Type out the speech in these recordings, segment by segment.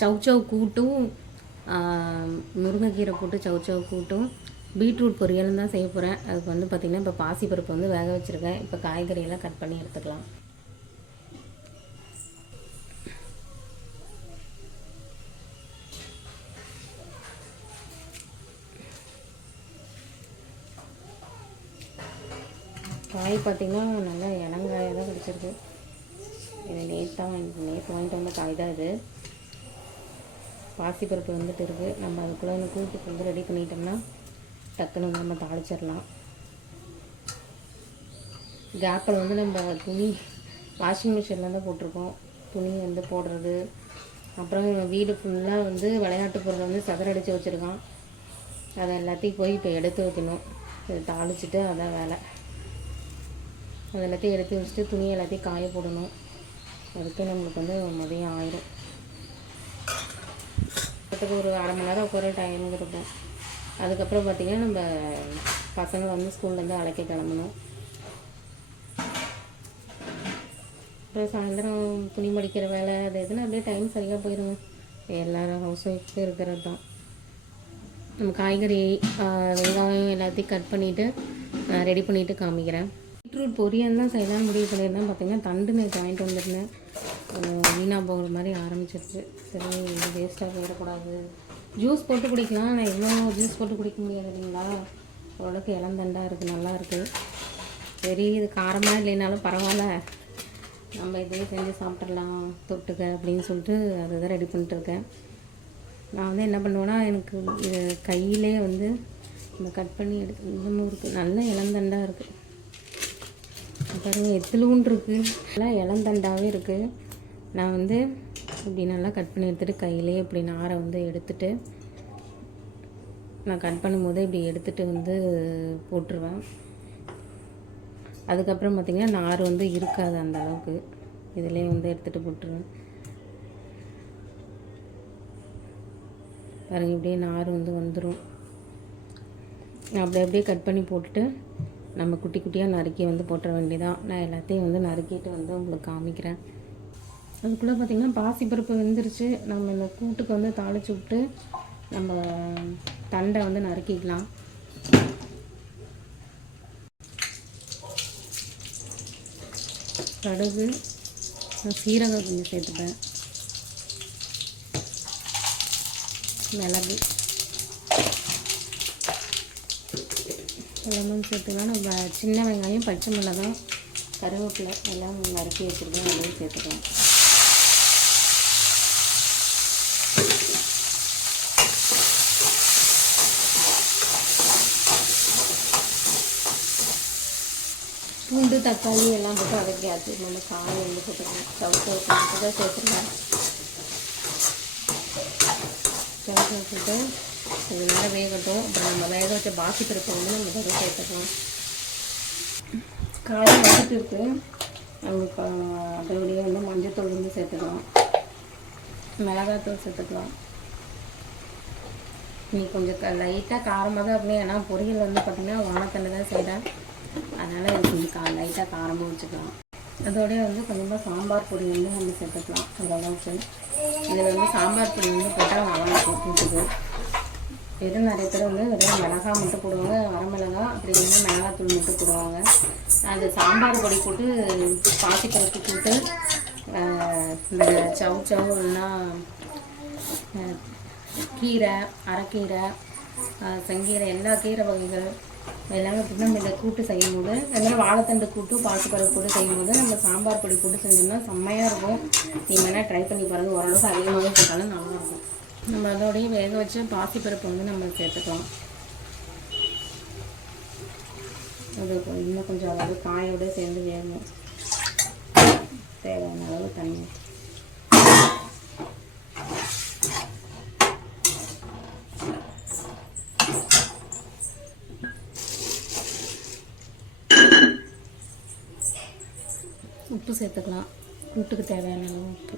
சௌச்சௌ கூட்டும் முருங்கைக்கீரை போட்டு சௌச்சௌ கூட்டும் பீட்ரூட் பொரியலும் தான் செய்ய போகிறேன். அதுக்கு வந்து பார்த்திங்கன்னா இப்போ பாசிப்பருப்பு வந்து வேக வச்சுருக்கேன். இப்போ காய்கறியெல்லாம் கட் பண்ணி எடுத்துக்கலாம். காய் பார்த்திங்கன்னா நல்லா இளங்காயாக தான் கிடச்சிருக்கு. இது நேற்று வாங்கிட்டு வந்த காய் தான் இது. பாசிப்பருப்பு வந்துட்டு இருக்குது. நம்ம அதுக்குள்ளே அந்த கூட்டுக்கு வந்து ரெடி பண்ணிட்டோம்னா டக்குன்னு வந்து நம்ம தாளிச்சிடலாம். கேப்பில் வந்து நம்ம துணி வாஷிங் மிஷினில் தான் போட்டிருக்கோம். துணி வந்து போடுறது, அப்புறம் வீடு ஃபுல்லாக வந்து விளையாட்டு பொருளை வந்து சதறடித்து வச்சுருக்கான். அதை எல்லாத்தையும் போய் இப்போ எடுத்து வைக்கணும். இது தாளிச்சிட்டு அதான் வேலை. அது எல்லாத்தையும் எடுத்து வச்சுட்டு துணி எல்லாத்தையும் காய போடணும். அதுக்கு நம்மளுக்கு வந்து மதியம் ஆயிடும். அதுக்கு ஒரு அரை மணி நேரம் உட்கார டைம் இருக்கும். அதுக்கப்புறம் பார்த்திங்கன்னா நம்ம பசங்க வந்து ஸ்கூல்லேருந்து அழைக்க கிளம்பணும். அப்புறம் சாயந்தரம் துணி மடிக்கிற வேலை அது எதுனா அப்படியே டைம் சரியாக போயிடுங்க. எல்லோரும் ஹவுஸ் ஒய்ஃபும் இருக்கிறது தான். நம்ம காய்கறி வெங்காயம் எல்லாத்தையும் கட் பண்ணிவிட்டு ரெடி பண்ணிவிட்டு காமிக்கிறேன். பீட்ரூட் பொரியல் தான் செய்யலாம்னு முடிவு பண்ணியிருந்தேன். பார்த்திங்கன்னா தண்டு நேற்று வாங்கிட்டு வந்துருந்தேன். வீணாக போகிற மாதிரி ஆரம்பிச்சிருச்சு. சரி இது வேஸ்ட்டாக போயிடக்கூடாது. ஜூஸ் போட்டு குடிக்கலாம். ஆனால் இவ்வளோ ஜூஸ் போட்டு குடிக்க முடியாது இல்லைங்களா. ஓரளவுக்கு இளந்தண்டாக இருக்குது, நல்லா இருக்குது. சரி இது காரமாக இல்லைனாலும் பரவாயில்ல, நம்ம இதே செஞ்சு சாப்பிட்றலாம் தொட்டுக்க அப்படின்னு சொல்லிட்டு அதுதான் ரெடி பண்ணிட்டுருக்கேன். நான் வந்து என்ன பண்ணுவேன்னா, எனக்கு இது கையிலே வந்து இந்த கட் பண்ணி இன்னும் இருக்குது. நல்ல இளந்தண்டாக இருக்குது பாருங்க. எத்தலூன் இருக்குது, நல்லா இளந்தண்டாகவே இருக்குது. நான் வந்து இப்படி நல்லா கட் பண்ணி எடுத்துகிட்டு கையிலே இப்படி நாரை வந்து எடுத்துகிட்டு நான் கட் பண்ணும்போது இப்படி எடுத்துகிட்டு வந்து போட்டுருவேன். அதுக்கப்புறம் பார்த்திங்கன்னா நார் வந்து இருக்காது அந்த அளவுக்கு. இதிலே வந்து எடுத்துகிட்டு போட்டுருவேன். பாருங்கள் இப்படியே நார் வந்து வந்துடும். அப்படியே கட் பண்ணி போட்டுட்டு நம்ம குட்டி குட்டியாக நறுக்கி வந்து போட்டுற வேண்டியதான். நான் எல்லாத்தையும் வந்து நறுக்கிட்டு வந்து உங்களுக்கு காமிக்கிறேன். அதுக்குள்ளே பார்த்திங்கன்னா பாசிப்பருப்பு வெந்துருச்சு. நம்ம இந்த கூட்டுக்கு வந்து தாளித்து விட்டு நம்ம தண்டை வந்து நறுக்கிக்கலாம். கடுகு, சீரகம் கொஞ்சம் சேர்த்துப்பேன், மிளகு எல்லாமே சேர்த்துக்கலாம். நம்ம சின்ன வெங்காயம், பச்சை மிளகாய், கருவேப்பிலை எல்லாம் நறுக்கி வச்சுருக்கோம். அதையும் சேர்த்துக்கலாம். பூண்டு, தக்காளி எல்லாம் போட்டு வதக்கியாச்சு. நம்ம காய் வந்து போட்டுக்கலாம். சவுக்கு தான் சேர்த்துருக்கேன். சவுக்கு போட்டு இது நல்லா வேகட்டும். அப்புறம் நம்ம வேக வச்ச பாசிப்பருப்பை வந்து நம்ம இதோட சேர்த்துக்கலாம். காய் வந்துட்டு இருக்குது. நமக்கு அதோடைய வந்து மஞ்சத்தூள் வந்து சேர்த்துக்கலாம், மிளகாத்தூள் சேர்த்துக்கலாம். இன்னைக்கு கொஞ்சம் லைட்டாக காரமாக தான் அப்படின்னு. ஏன்னா பொரியல் வந்து பார்த்திங்கன்னா வானத்தண்டை தான் செய்கிறேன். அதனால் இது கொஞ்சம் லைட்டாக காரமாக வச்சுக்கலாம். அதோடய வந்து கொஞ்சமாக சாம்பார் பொடி வந்து நம்ம சேர்த்துக்கலாம். ஓரளவுக்கு இதில் வந்து சாம்பார் பொடி வந்து போட்டால் நல்லாயிருக்கும் கூட்டுக்கு. வெறும் நிறைய பேர் வந்து வெறும் மிளகாய் மட்டும் போடுவாங்க, வரமிளகாய், அப்படி இல்லைன்னா மிளகாத்தூள் மட்டும் போடுவாங்க. அது சாம்பார் பொடி போட்டு பாசிப்பருப்பு போட்டு இந்த சவுச்சவுன்னா கீரை, அரைக்கீரை, செங்கீரை, எல்லா கீரை வகைகள் எல்லாமே போட்டு நம்ம இந்த கூட்டு செய்யும்போது, அதனால் வாழைத்தண்டு கூட்டு பாசிப்பருப்பு போட்டு செய்யும்போது நம்ம சாம்பார் பொடி போட்டு செஞ்சோம்னா செம்மையாக இருக்கும். நீங்கள் வேணால் ட்ரை பண்ணி பாருங்கள். ஓரளவுக்கு அதிகமாகவே போட்டாலும் நல்லாயிருக்கும். நம்ம அதோடய வேக வச்சு பாசிப்பருப்பு வந்து நம்ம சேர்த்துக்கலாம். அது இன்னும் கொஞ்சம் அளவு காயோடு சேர்ந்து வேகணும். தேவையான அளவு தண்ணி. உப்பு சேர்த்துக்கலாம். கூட்டுக்கு தேவையான அளவு உப்பு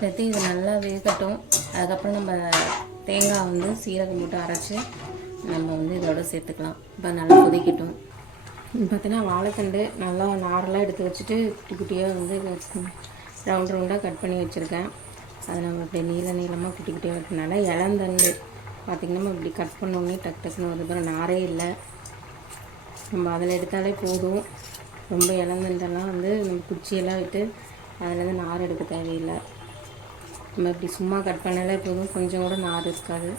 சேர்த்து இது நல்லா வேகட்டும். அதுக்கப்புறம் நம்ம தேங்காய் வந்து சீரகம் போட்டு அரைச்சி நம்ம வந்து இதோட சேர்த்துக்கலாம். இப்போ நல்லா கொதிக்கட்டும். பார்த்தீங்கன்னா வாழைத்தண்டு நல்லா நாரெலாம் எடுத்து வச்சுட்டு குட்டி குட்டியாக வந்து ரவுண்ட் ரவுண்டாக கட் பண்ணி வச்சுருக்கேன். அதை நம்ம இப்படி நீளமாக குட்டிக்கிட்டே வரதுனால இளந்தண்டு பார்த்திங்கன்னா நம்ம இப்படி கட் பண்ணோடனே டக் டக்குன்னு வருது, நாரே இல்லை. நம்ம அதில் எடுத்தாலே போதும். ரொம்ப இளந்தண்டெல்லாம் வந்து நம்ம குச்சியெல்லாம் விட்டு அதில் நார் எடுக்க தேவையில்லை. நம்ம இப்படி சும்மா கட் பண்ணாலே போதும், கொஞ்சம் கூட நார் இருக்காது.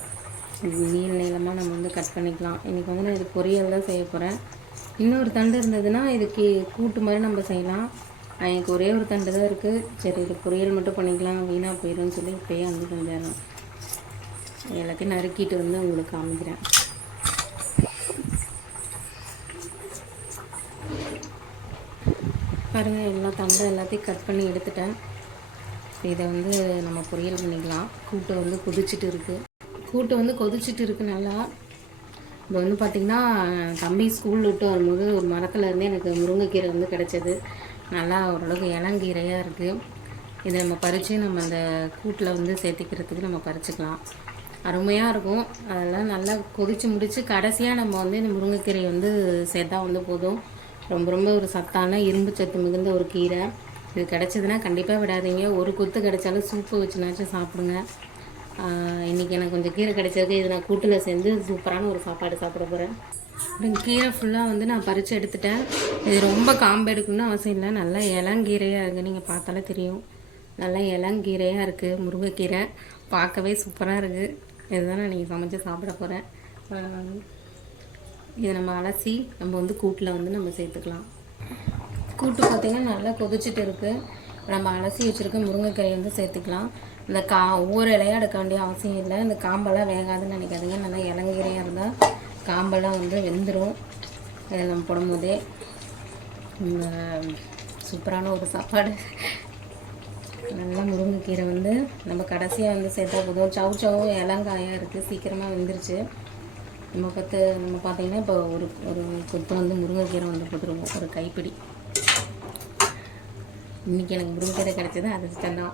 நீளமாக நம்ம வந்து கட் பண்ணிக்கலாம். இன்றைக்கி வந்து நான் இது பொரியல் தான் செய்ய போகிறேன். இன்னொரு தண்டு இருந்ததுன்னா இதுக்கு கூட்டு மாதிரி நம்ம செய்யலாம். எனக்கு ஒரே ஒரு தண்டு தான் இருக்குது. சரி, இது பொரியல் மட்டும் பண்ணிக்கலாம், வீணாக போயிடும்னு சொல்லி இப்போயே வந்து செஞ்சிடலாம். எல்லாத்தையும் நறுக்கிட்டு வந்து உங்களுக்கு காமிக்கிறேன். பாருங்கள், எல்லா தண்டை எல்லாத்தையும் கட் பண்ணி எடுத்துட்டேன். இதை வந்து நம்ம பொரியல் பண்ணிக்கலாம். கூட்டு வந்து கொதிச்சுட்டு இருக்குது நல்லா. இப்போ வந்து பார்த்திங்கன்னா தம்பி ஸ்கூல் விட்டு வரும்போது ஒரு மரத்துலேருந்து எனக்கு முருங்கைக்கீரை வந்து கிடச்சிது. நல்லா ஓரளவுக்கு இளங்கீரையாக இருக்குது. இதை நம்ம பறித்து நம்ம அந்த கூட்டில் வந்து சேர்த்திக்கிறதுக்கு நம்ம பறிச்சுக்கலாம். அருமையாக இருக்கும். அதெல்லாம் நல்லா கொதித்து முடித்து கடைசியாக நம்ம வந்து இந்த முருங்கைக்கீரையை வந்து சேர்த்தா வந்து போதும். ரொம்ப ரொம்ப ஒரு சத்தான இரும்பு சத்து மிகுந்த ஒரு கீரை. இது கிடச்சிதுன்னா கண்டிப்பாக விடாதீங்க. ஒரு கொத்து கிடச்சாலும் சூப்பு வச்சுனாச்சும் சாப்பிடுங்க. இன்றைக்கி எனக்கு கொஞ்சம் கீரை கிடச்சிருக்கு. இது நான் கூட்டில் சேர்ந்து சூப்பரான ஒரு சாப்பாடு சாப்பிட போகிறேன். கீரை ஃபுல்லாக வந்து நான் பறித்து எடுத்துட்டேன். இது ரொம்ப காம்பு எடுக்கணும்னு அவசியம் இல்லை. நல்லா இளங்கீரையாக இருக்குது, நீங்கள் பார்த்தாலே தெரியும். நல்லா இளங்கீரையாக இருக்குது முருங்கைக்கீரை. பார்க்கவே சூப்பராக இருக்குது. இதுதான் நான் நீங்கள் சமைச்சு சாப்பிட போகிறேன். இதை நம்ம அலசி நம்ம வந்து கூட்டில் வந்து நம்ம சேர்த்துக்கலாம். கூட்டு பார்த்திங்கன்னா நல்லா கொதிச்சுட்டு இருக்குது. நம்ம அலசி வச்சுருக்க முருங்கைக்கீரை வந்து சேர்த்துக்கலாம். இந்த ஒவ்வொரு இலையாக எடுக்க வேண்டிய அவசியம் இல்லை. இந்த காம்பெல்லாம் வேகாதுன்னு நினைக்காதீங்க. நல்லா இளங்கீரையாக இருந்தால் காம்பெல்லாம் வந்து வெந்துடும். இதை நம்ம போடும்போதே இந்த சூப்பரான ஒரு சாப்பாடு. நல்லா முருங்கைக்கீரை வந்து நம்ம கடைசியாக வந்து சேர்த்தா போதும். சவுச்சவும் இளங்காயாக இருக்குது, சீக்கிரமாக வெந்துருச்சு. நம்ம பார்த்திங்கன்னா இப்போ ஒரு கொத்து வந்து முருங்கைக்கீரை வந்து போட்டுருவோம், ஒரு கைப்பிடி. இன்றைக்கி எனக்கு முருங்கைக்கீரை கிடச்சது அதிர்ஷ்டம் தான்.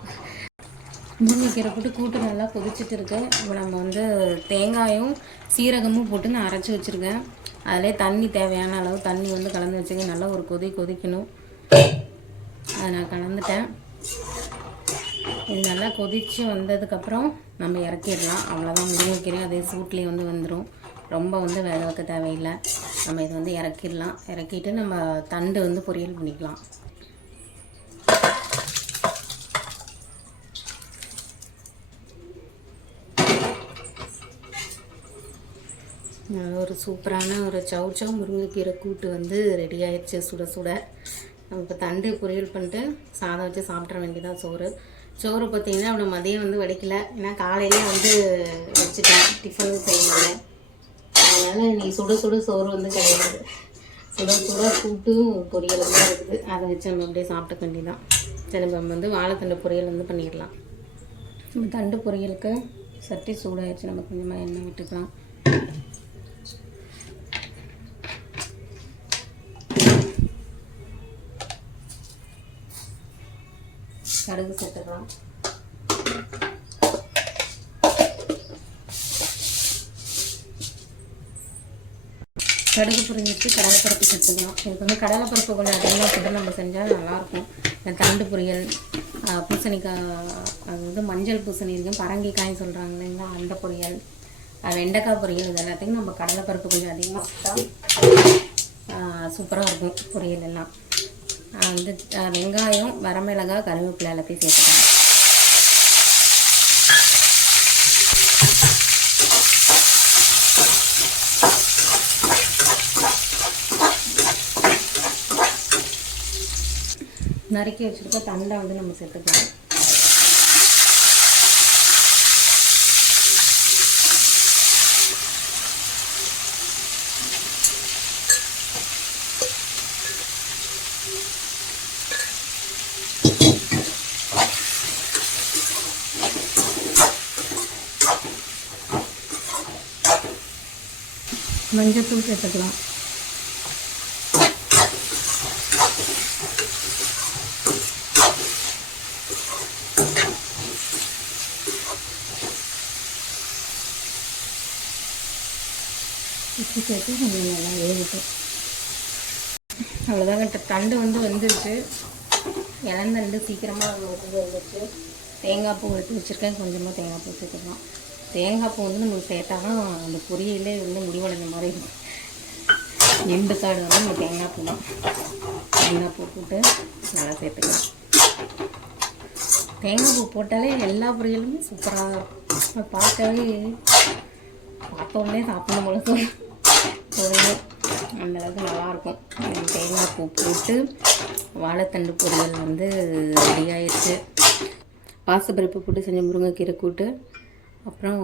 முருங்கைக்கீரை போட்டு கூட்டு நல்லா கொதிச்சுட்டு இருக்கு. இப்போ நம்ம வந்து தேங்காயும் சீரகமும் போட்டு நான் அரைச்சி வச்சுருக்கேன். அதிலே தண்ணி தேவையான அளவு தண்ணி வந்து கலந்து வச்சுருக்கேன். நல்லா ஒரு கொதிக்கணும். அதை நான் கலந்துட்டேன். இது நல்லா கொதித்து வந்ததுக்கப்புறம் நம்ம இறக்கிடலாம். அவ்வளோதான், முருங்கைக்கீரை அதே சூட்லேயே வந்து வந்துடும். ரொம்ப வந்து வேக வைக்க தேவையில்லை. நம்ம இது வந்து இறக்கிடலாம். இறக்கிட்டு நம்ம தண்டு வந்து பொரியல் பண்ணிக்கலாம். ஒரு சூப்பரான ஒரு சவுச்சவ் முருங்கைக்கீரை கூட்டு வந்து ரெடி ஆயிடுச்சு. சுட சுட நம்ம இப்போ தண்டு பொரியல் பண்ணிட்டு சாதம் வச்சு சாப்பிட்ற வேண்டியதான். சோறு பார்த்திங்கன்னா அவனை மதியம் வந்து வடிக்கல. ஏன்னா காலையிலே வந்து வச்சுட்டேன், டிஃபனும் செய்யலை. அதனால் இன்றைக்கி சுட சுட சோறு வந்து கிடையாது. சுட சுட கூட்டும் பொரியலும் தான் இருக்குது. அதை வச்சு நம்ம அப்படியே சாப்பிட்டுக்க வேண்டியதான். சரி, நம்ம வந்து வாழைத்தண்டு பொரியல் வந்து பண்ணிடலாம். நம்ம தண்டு பொரியலுக்கு சட்டி சூடாகிடுச்சு. நம்ம கொஞ்சமாக எண்ணெய் விட்டுக்கலாம். கடுகு சேர்த்துக்கலாம். கடுகு பொரிஞ்சிட்டு கடலைப்பருப்பு சேர்த்துக்கலாம். இதுக்கு வந்து கடலைப்பருப்பு கொஞ்சம் அதிகமாக போட்டு நம்ம செஞ்சால் நல்லாயிருக்கும். இந்த தண்டு பொரியல், பூசணிக்காய், அது வந்து மஞ்சள் பூசணி இருக்குது, பரங்கிக்காய் சொல்கிறாங்க இல்லைங்களா, அந்த பொரியல், வெண்டைக்காய் பொரியல், இது எல்லாத்தையும் நம்ம கடலைப்பருப்பு கொஞ்சம் அதிகமாக போட்டால் சூப்பராக இருக்கும் பொரியல் எல்லாம். வந்து வெங்காயம், வரமிளகாய், கருவேப்பிலை எல்லாத்தையும் சேர்த்துக்கலாம். நறுக்கி வச்சுருக்க தண்டை வந்து நம்ம சேர்த்துக்கலாம். மஞ்சத்தூள் சேர்த்துக்கலாம். உப்பு சேர்த்து கொஞ்சம் நல்லா வேகட்டும். அவ்வளோதாங்க, தண்டு வந்து வெந்துருச்சு. இளந்தண்டு சீக்கிரமாக வந்துச்சு. தேங்காய் பூ எடுத்து வச்சுருக்கேன், கொஞ்சமாக தேங்காய் பூ சேர்த்துக்கலாம். தேங்காய் பூ வந்து நமக்கு சேர்த்தா தான் அந்த பொரியலே வந்து முடிவடைஞ்ச மாதிரி இருக்கும். எண்டு காடு வந்து நம்ம தேங்காய் பூ தான். தேங்காய் பூ போட்டு நல்லா சேர்த்துக்கலாம். தேங்காய் பூ போட்டாலே எல்லா பொரியலுமே சூப்பராக இருக்கும். பார்க்கவே பார்த்தோன்னே சாப்பிடணும் போல பொரியல் அந்தளவுக்கு நல்லாயிருக்கும். தேங்காய் பூ போட்டு வாழைத்தண்டு பொரியல் வந்து ரெடி ஆயிடுச்சு. பாசிப்பருப்பு போட்டு செஞ்ச முருங்கைக்கீரை கூட்டு, அப்புறம்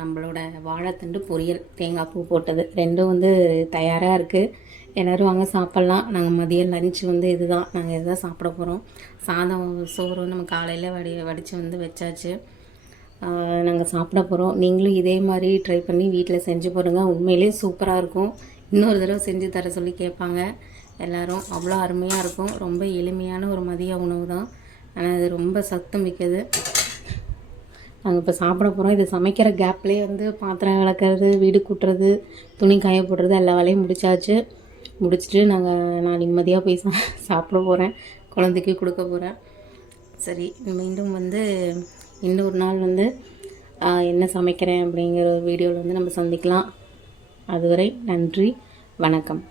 நம்மளோட வாழைத்தண்டு பொரியல் தேங்காய் பூ போட்டது ரெண்டும் வந்து தயாராக இருக்குது. எல்லோரும் வாங்க சாப்பிட்லாம். நாங்கள் மதியம் லஞ்சு வந்து இதுதான், நாங்கள் இதுதான் சாப்பிட போகிறோம். சாதம் சோறு நம்ம காலையில் வடித்து வந்து வச்சாச்சு. நாங்கள் சாப்பிட போகிறோம். நீங்களும் இதே மாதிரி ட்ரை பண்ணி வீட்டில் செஞ்சு போடுங்க. உண்மையிலே சூப்பராக இருக்கும். இன்னொரு தடவை செஞ்சு தர சொல்லி கேட்பாங்க எல்லோரும். அவ்வளோ அருமையாக இருக்கும். ரொம்ப எளிமையான ஒரு மதிய உணவு தான், ஆனால் இது ரொம்ப சத்து மிக்கது. நாங்கள் இப்போ சாப்பிட போகிறோம். இது சமைக்கிற கேப்லேயே வந்து பாத்திரம் விளக்குறது, வீடு கூட்டுறது, துணி காய போடுறது எல்லா வேலையும் முடிச்சுட்டு நான் நிம்மதியாக போய் சாப்பிட போகிறேன். குழந்தைக்கு கொடுக்க போகிறேன். சரி, மீண்டும் வந்து இன்னொரு நாள் வந்து என்ன சமைக்கிறேன் அப்படிங்கிற வீடியோவில் வந்து நம்ம சந்திக்கலாம். அதுவரை நன்றி, வணக்கம்.